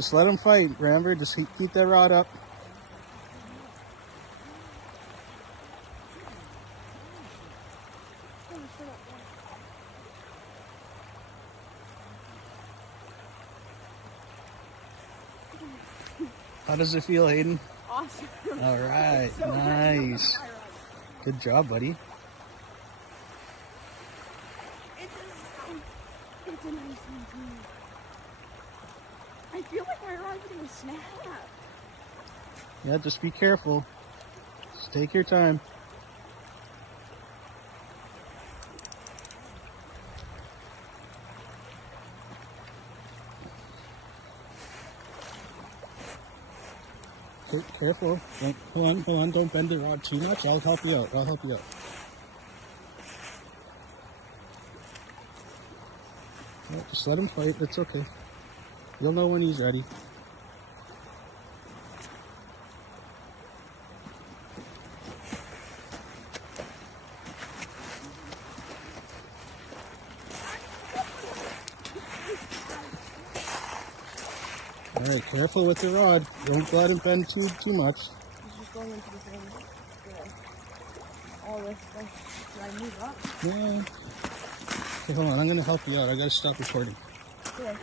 Just let him fight, Ramber. Just keep that rod up. How does it feel, Hayden? Awesome. All right, So nice. Good job, buddy. It's a nice one too. I feel like my rod's gonna snap. Yeah, just be careful. Just take your time. Careful. Hold on. Don't bend the rod too much. I'll help you out. Yeah, just let him fight. It's okay. You'll know when he's ready. All right, careful with the rod. Don't let him bend too much. He's just going into the same. All this stuff. Should I move up? Yeah. Okay, hold on. I'm gonna help you out. I gotta stop recording. Yeah.